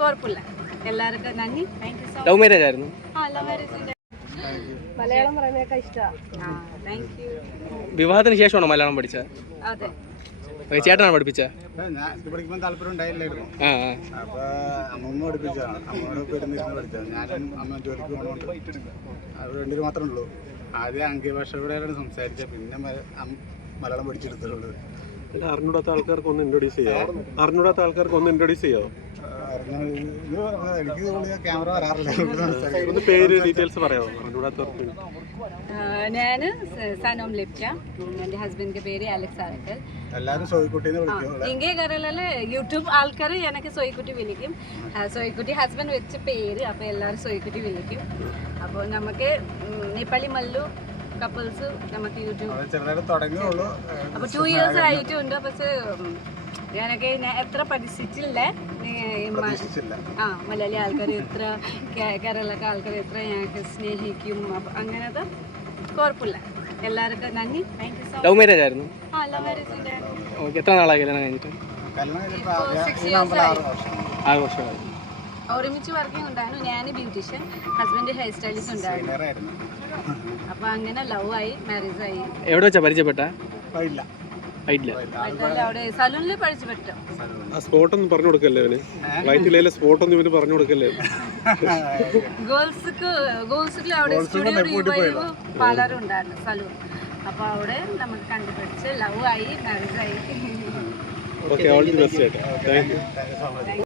കുഴപ്പമില്ല. എല്ലാവർക്കും നന്ദി. Thank you so love marriage ആയിരുന്നു? Love marriage. മലയാളം പറയുന്നതൊക്കെ ഇഷ്ടമാണ്. Thank you. വിവാഹത്തിന് ശേഷമാണോ മലയാളം പഠിച്ചത്? അതെ. ചേട്ടനാണ് പഠിപ്പിച്ചത്? ഞാൻ പഠിക്കുമ്പോൾ താല്പര്യം ഉണ്ടായില്ലായിരുന്നു. അപ്പോൾ അമ്മമ്മ പഠിപ്പിച്ചതാണ്. അമ്മയോട് ഇരുന്നിരുന്ന് പഠിച്ചത്. ഞാനും അമ്മ ജോലിക്ക് പോകുന്നതുകൊണ്ട് അത് രണ്ടിന് മാത്രമേ ഉള്ളൂ. ആദ്യം അംഗഭാഷയോടെയാണ് സംസാരിച്ചത്, പിന്നെ മലയാളം പഠിച്ചെടുത്തുള്ളത്. അറിഞ്ഞൂടാത്ത ആൾക്കാർക്ക് ഒന്ന് ഇൻട്രൊഡ്യൂസ് ചെയ്യോ? എനിക്ക് ക്യാമറ വരാറില്ല. ഒന്ന് പേര് ഡീറ്റെയിൽസ് പറയാമോ അറിഞ്ഞൂടാത്തവർക്ക്? ഞാൻ സനോം ലിപ്റ്റ. എൻ്റെ ഹസ്ബൻഡിൻ്റെ പേര് അലക്സ് ആരക്കൽ. എല്ലാവരും സോയിക്കുട്ടീനെ വിളിക്കും. ഇങ്ങേ കരയിലെ യൂട്യൂബ് ആൾക്കാർ എനിക്ക് സോയിക്കുട്ടി വിളിക്കും. സോയിക്കുട്ടി ഹസ്ബൻഡ് വെച്ച പേര്, അപ്പോൾ എല്ലാവരും സോയിക്കുട്ടി വിളിക്കും. അപ്പോൾ നമുക്ക് നേപ്പാളി മല്ലു കപ്പിൾസ് നമുക്ക് യൂട്യൂബ് ചെറുതായിട്ട് തുടങ്ങിയുള്ളൂ. അപ്പോൾ 2 years ആയിട്ടുണ്ട്. പക്ഷേ ഞാനൊക്കെ എത്ര പഠിച്ചിട്ടില്ല. മലയാളി ആൾക്കാർ എത്ര, കേരളത്തിലെ ആൾക്കാർ എത്ര ഞങ്ങൾക്ക് സ്നേഹിക്കും. അപ്പം അങ്ങനത്തെ കുഴപ്പമില്ല. എല്ലാവർക്കും നന്ദി. Thank you so much. Love marriage ആയിരുന്നു? Love marriage. എത്ര നാളായി കല്യാണം കഴിഞ്ഞിട്ട്? 6 years ആയി. 6 വർഷമായി. ഒരുമിച്ച് വർക്കിംഗ് ഉണ്ടായിരുന്നു. ഞാൻ ബ്യൂട്ടീഷ്യൻ, ഹസ്ബൻഡ് ഹെയർ സ്റ്റൈലിസ്റ്റ് ഉണ്ടായിരുന്നു. അപ്പൊ അങ്ങനെ ലവ് ആയി, മാരേജ് ആയി. എവിടെ വെച്ചാ പരിചയപ്പെട്ട? അവിടെ സലൂണിൽ പരിചയപ്പെട്ടു. സ്പോട്ട് ഒന്നും പറഞ്ഞു കൊടുക്കല്ലേ അവന്? വൈറ്റിലെ സ്പോട്ട് ഒന്നും ഇവന് പറഞ്ഞു കൊടുക്കല്ലേ? ഗേൾസ് അവിടെ സ്റ്റുഡിയോ പാർലർ ഉണ്ടായിരുന്നു, സലൂൺ. അപ്പൊ അവിടെ നമുക്ക് കണ്ടുപിടിച്ച് ലവ് ആയി, മാരേജ് ആയി. Okay, all the best. Thank you.